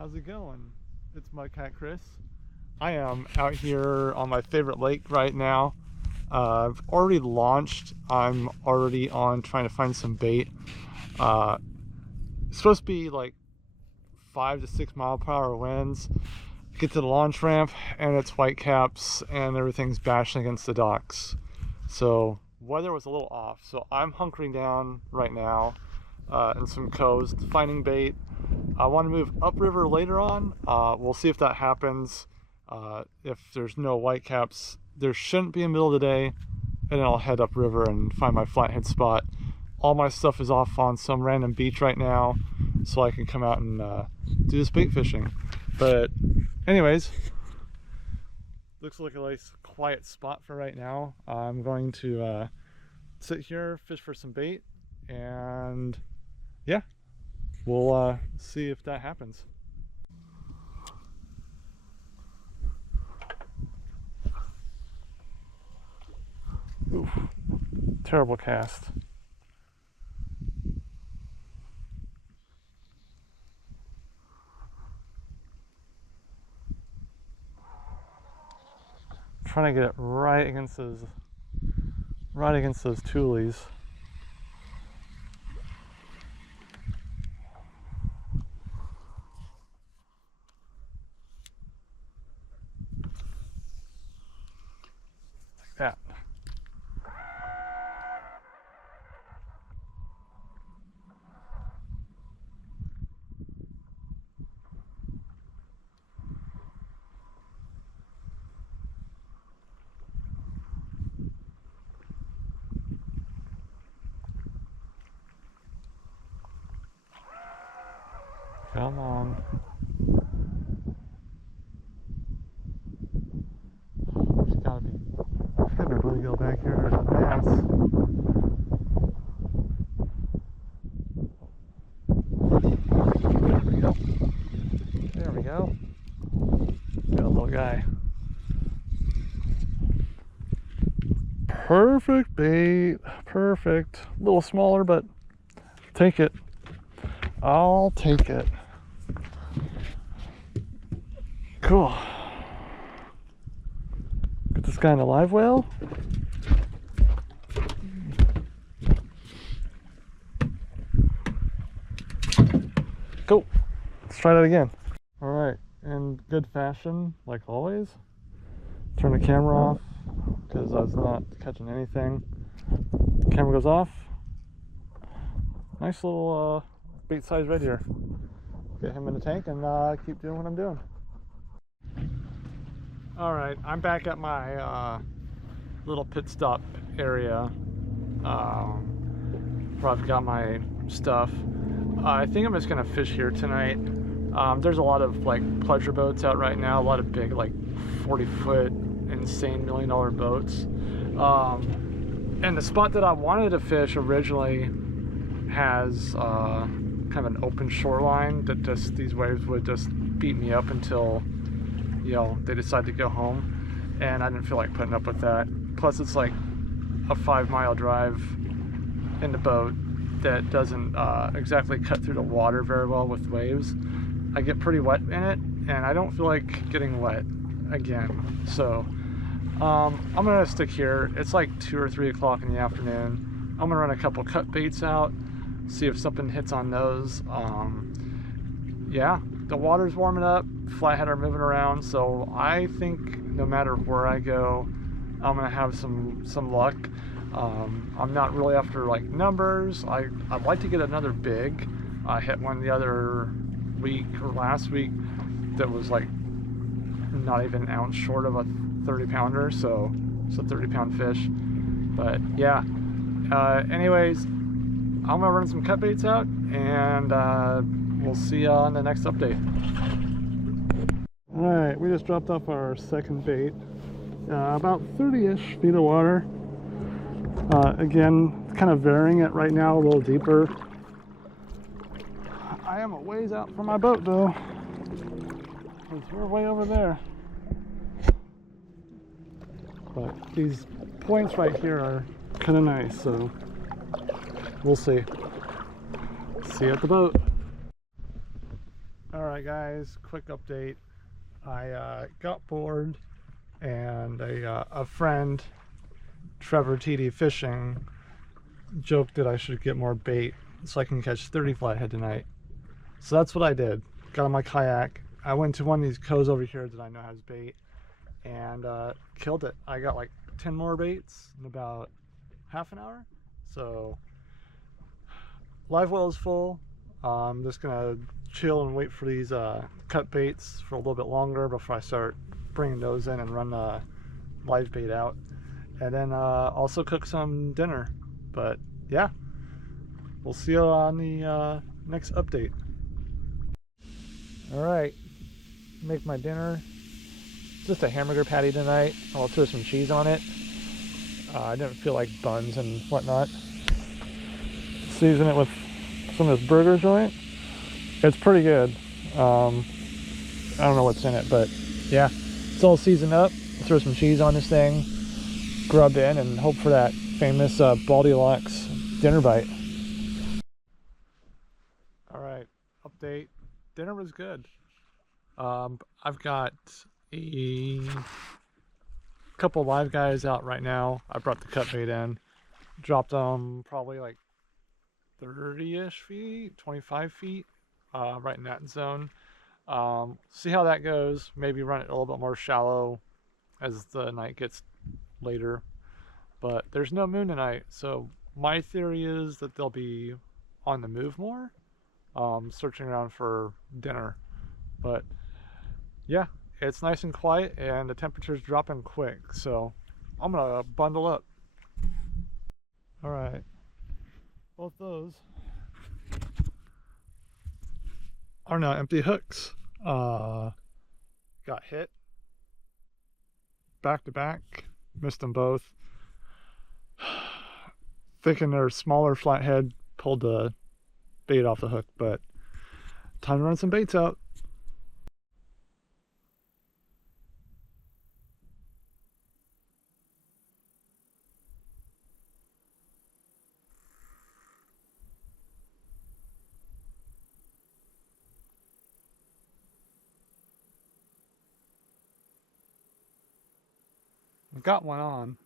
How's it going? It's Mudcat Chris. I am out here on my favorite lake right now. I've already launched. I'm already on trying to find some bait. It's supposed to be like 5 to 6 mile per hour winds. Get to the launch ramp and it's whitecaps and everything's bashing against the docks. So weather was a little off. So I'm hunkering down right now in some coves, finding bait. I want to move upriver later on. We'll see if that happens. If there's no whitecaps, there shouldn't be in the middle of the day, and then I'll head upriver and find my Flathead spot. All my stuff is off on some random beach right now, so I can come out and do this bait fishing. But anyways, looks like a nice quiet spot for right now. I'm going to sit here, fish for some bait, and yeah, we'll see if that happens. Oof, terrible cast. Trying to get it right against those tulies. Like that. Come on. There's gotta be a bluegill back here. There's a bass. There we go. There we go. Got a little guy. Perfect bait. Perfect. A little smaller, but take it. I'll take it. Cool. Get this guy in a live well. Go. Let's try that again. All right, in good fashion, like always. Turn the camera off because I was not catching anything. Camera goes off. Nice little bait size right here. Get him in the tank and keep doing what I'm doing. All right, I'm back at my little pit stop area where I've got my stuff. I think I'm just gonna fish here tonight. There's a lot of like pleasure boats out right now, a lot of big like 40-foot insane $1 million boats. And the spot that I wanted to fish originally has kind of an open shoreline that just these waves would just beat me up until, you know, they decide to go home, and I didn't feel like putting up with that. Plus it's like a 5-mile drive in the boat that doesn't exactly cut through the water very well with waves. I get pretty wet in it and I don't feel like getting wet again, so I'm gonna stick here. It's like 2 or 3 o'clock in the afternoon. I'm gonna run a couple cut baits out, see if something hits on those. Yeah, the water's warming up, flathead are moving around, so I think no matter where I go, I'm gonna have some luck. I'm not really after like numbers. I'd like to get another big. I hit one the other week or last week that was like not even an ounce short of a 30-pounder, so it's a 30-pound fish. But yeah, anyways, I'm gonna run some cut baits out and we'll see you on the next update. All right, we just dropped off our second bait. About 30-ish feet of water. Again, kind of varying it right now a little deeper. I am a ways out from my boat though, because we're way over there. But these points right here are kind of nice, so we'll see. See you at the boat. Alright guys, quick update. I got bored and a friend, Trevor TD Fishing, joked that I should get more bait so I can catch 30 flathead tonight. So that's what I did. Got on my kayak. I went to one of these coves over here that I know has bait and killed it. I got like 10 more baits in about half an hour. So live well is full. I'm just gonna chill and wait for these cut baits for a little bit longer before I start bringing those in and run live bait out, and then also cook some dinner. But yeah, we'll see you on the next update. All right, make my dinner. Just a hamburger patty tonight. I'll throw some cheese on it. I didn't feel like buns and whatnot. Season it with some of this burger joint. It's pretty good. I don't know what's in it, but yeah, it's all seasoned up. Throw some cheese on this thing, grub in, and hope for that famous Baldy-Locks dinner bite. All right, update. Dinner was good. I've got a couple live guys out right now. I brought the cut bait in, dropped them probably like 30-ish feet, 25 feet, right in that zone. See how that goes. Maybe run it a little bit more shallow as the night gets later. But there's no moon tonight, so my theory is that they'll be on the move more, searching around for dinner. But yeah, it's nice and quiet and the temperature's dropping quick, so I'm gonna bundle up. All right, both those are now empty hooks. Got hit back to back, missed them both. Thinking they're smaller flathead, pulled the bait off the hook, but time to run some baits out. I've got one on.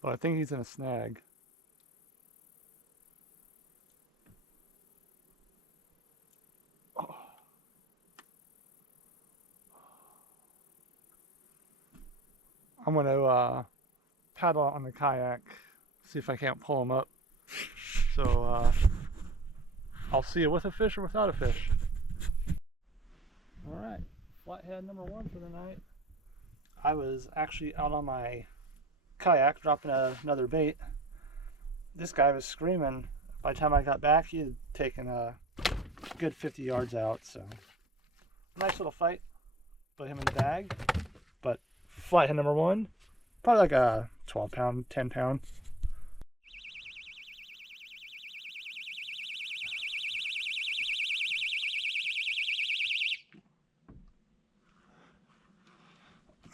But I think he's in a snag. Oh. I'm gonna paddle out on the kayak, see if I can't pull him up. So I'll see you with a fish or without a fish. All right, flathead number one for the night. I was actually out on my kayak dropping another bait. This guy was screaming. By the time I got back, he had taken a good 50 yards out. So nice little fight. Put him in the bag. But flathead number one, probably like a 12 pound, 10 pound.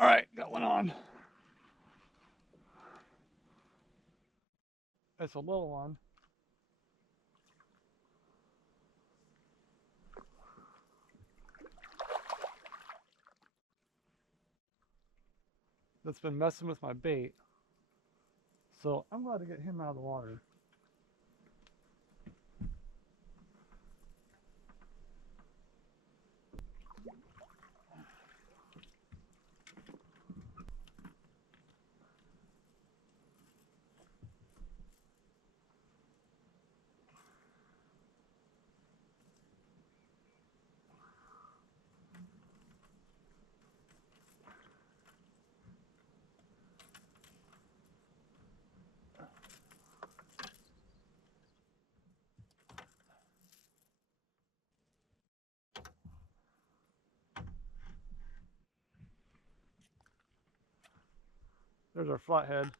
All right, got one on. It's a little one. That's been messing with my bait. So I'm glad to get him out of the water. There's our flathead.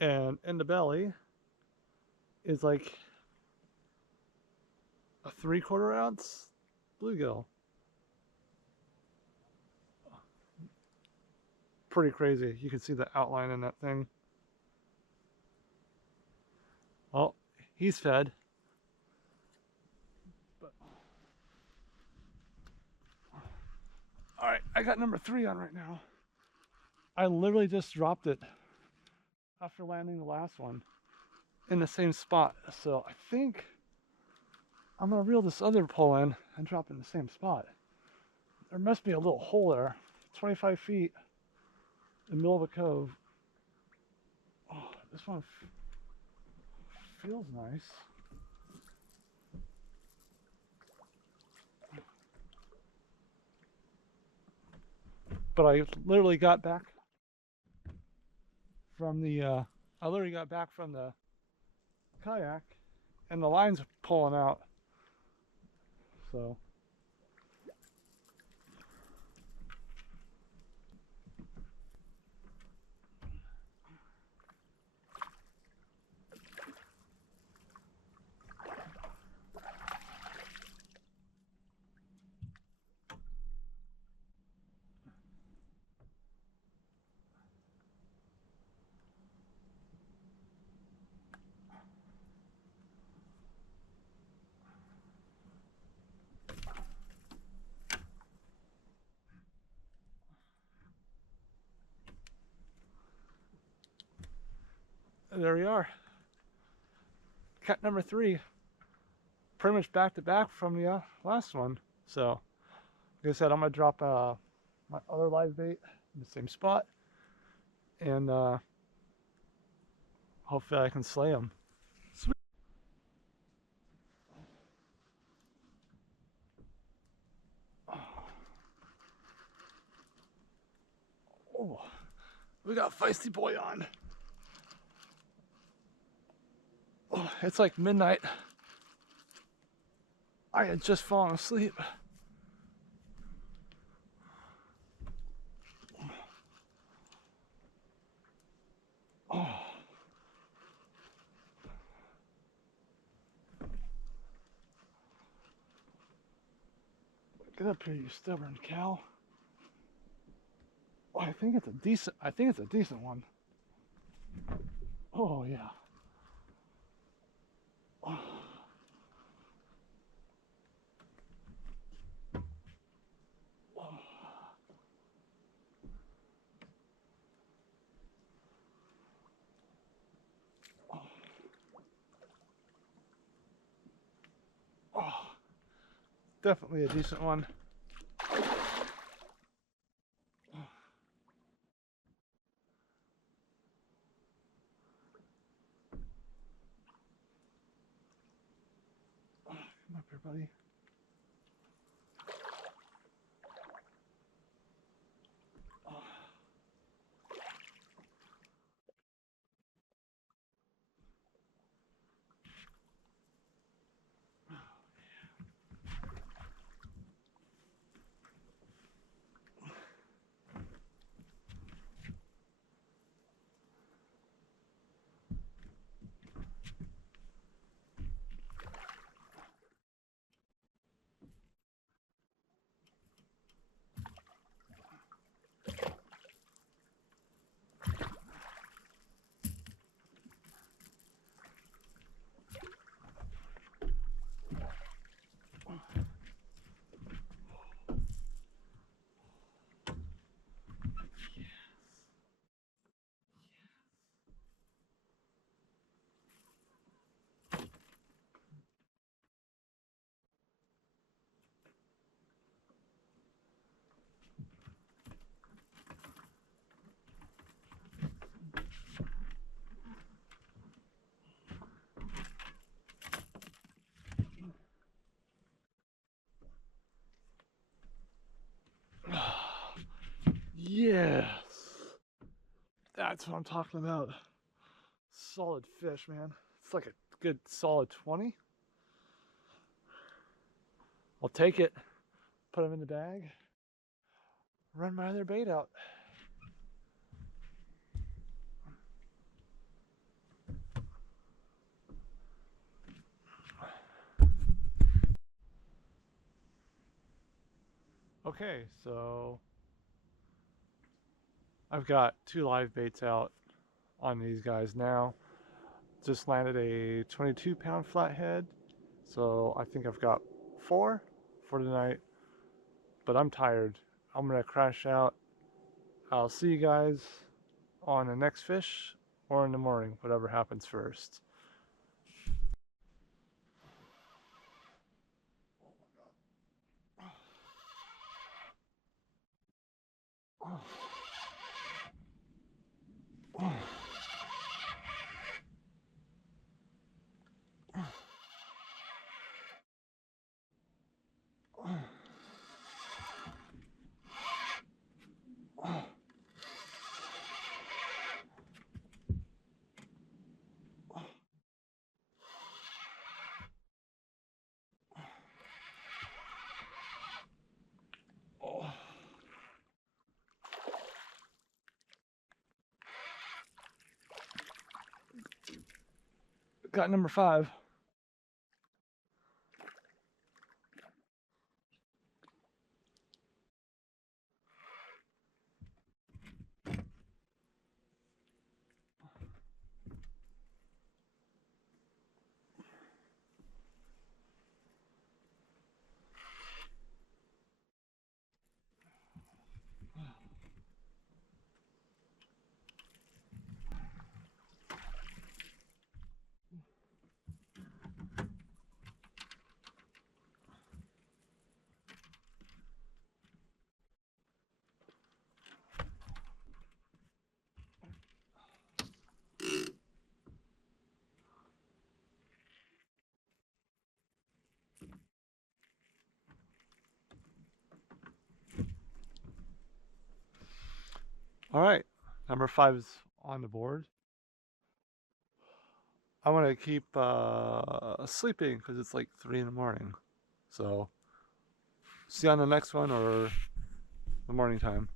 And in the belly is like a 3/4 ounce bluegill. pretty crazy. You can see the outline in that thing. Oh, he's fed. But, all right, I got number 3 on right now. I literally just dropped it after landing the last one in the same spot. So I think I'm gonna reel this other pole in and drop it in the same spot. There must be a little hole there, 25 feet in the middle of a cove. Oh, this one feels nice. But I literally got back from the kayak and the line's pulling out. So there we are. Cat number 3, pretty much back to back from the last one. So, like I said, I'm gonna drop my other live bait in the same spot, and hopefully I can slay them. Sweet. Oh, we got Feisty Boy on. Oh, it's like midnight. I had just fallen asleep. Oh. Get up here, you stubborn cow. Oh, I think it's a decent one. Oh yeah. Oh. Oh, definitely a decent one. Come up here, buddy. Yes, that's what I'm talking about. Solid fish, man. It's like a good solid 20. I'll take it, put them in the bag, run my other bait out. Okay, so I've got 2 live baits out on these guys now. Just landed a 22-pound flathead, so I think I've got 4 for tonight, but I'm tired. I'm gonna crash out. I'll see you guys on the next fish or in the morning, whatever happens first. Got number 5. All right, number 5 is on the board. I want to keep sleeping because it's like 3 in the morning. So, see you on the next one or the morning time.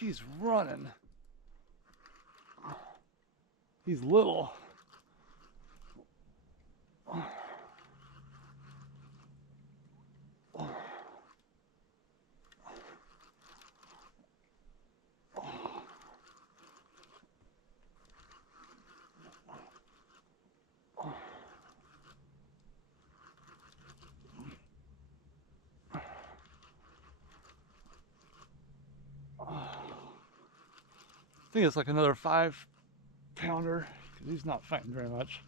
He's running. He's little. I think it's like another 5-pounder because he's not fighting very much.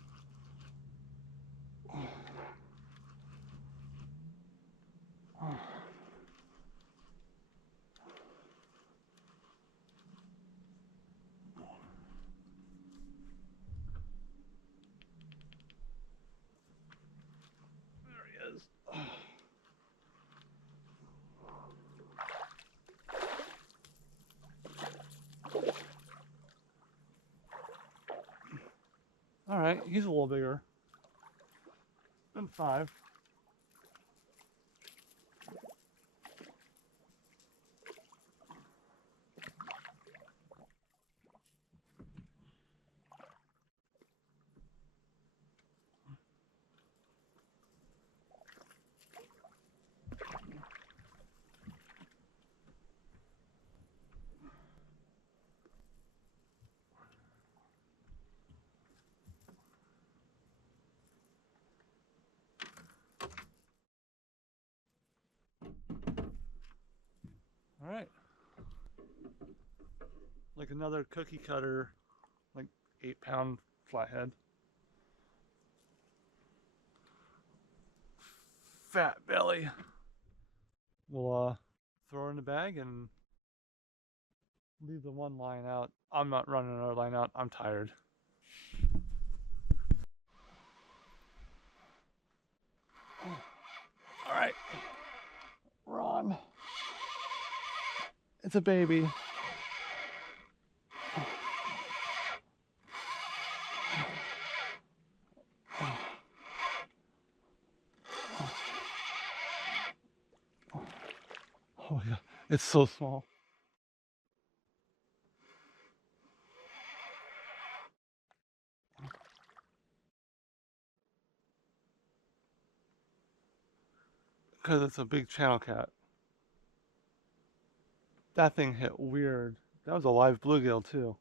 There he is. All right, he's a little bigger than 5. All right. Like another cookie cutter, like 8-pound flathead. Fat belly. We'll throw her in the bag and leave the one line out. I'm not running another line out. I'm tired. All right. We're on. It's a baby. It's so small. Because it's a big channel cat. That thing hit weird. That was a live bluegill too.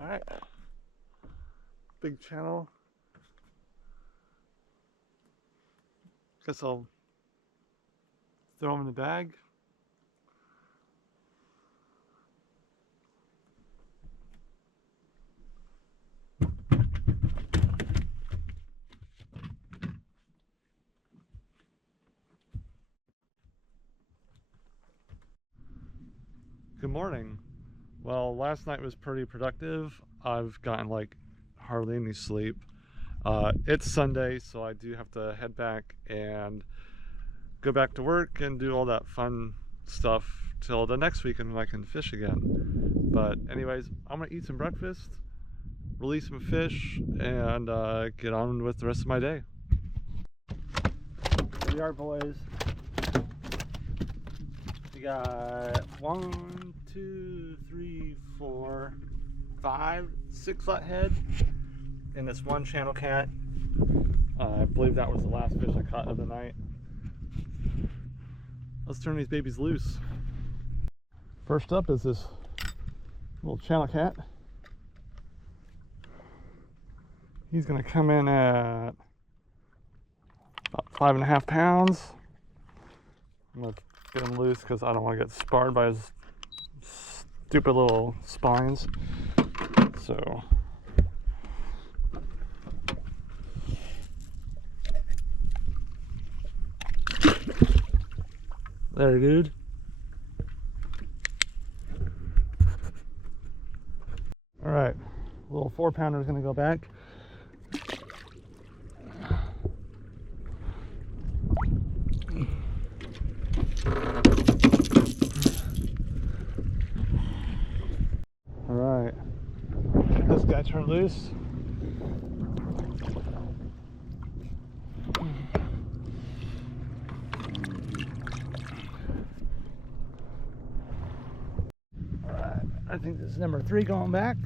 All right. Big channel. Guess I'll throw them in the bag. Good morning. Well, last night was pretty productive. I've gotten like hardly any sleep. It's Sunday, so I do have to head back and go back to work and do all that fun stuff till the next weekend when I can fish again. But anyways, I'm gonna eat some breakfast, release some fish, and get on with the rest of my day. Here we are, boys. We got 1, 2, 3, 4, 5, 6 flathead and this one channel cat. I believe that was the last fish I caught of the night. Let's turn these babies loose. First up is this little channel cat. He's gonna come in at about 5.5 pounds. I'm gonna get him loose because I don't want to get sparred by his stupid little spines. So there, dude. All right, little 4-pounder is gonna go back. All right, this guy turned loose. All right, I think this is number 3 going back.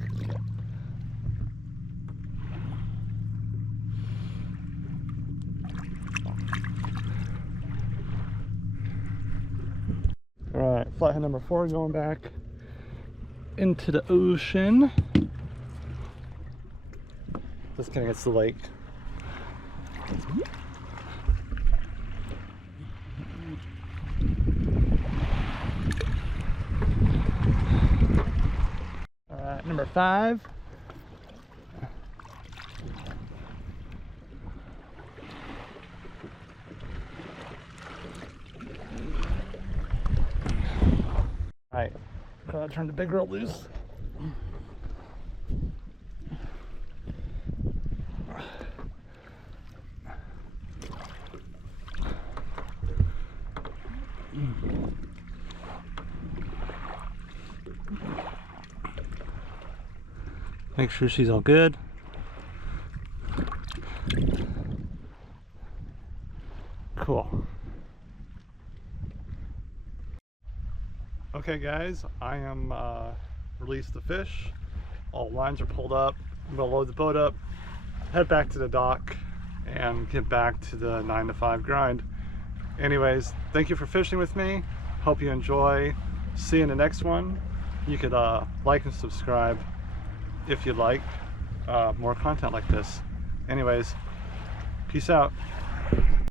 All right, flathead number 4 going back into the ocean. Just kidding, it's the lake. All right, number 5. All right, gotta turn the big girl loose. Make sure she's all good. Cool. Okay guys, I am released the fish. All lines are pulled up. I'm gonna load the boat up, head back to the dock, and get back to the 9 to 5 grind. Anyways, thank you for fishing with me. Hope you enjoy. See you in the next one. You could like and subscribe if you'd like more content like this. Anyways, peace out.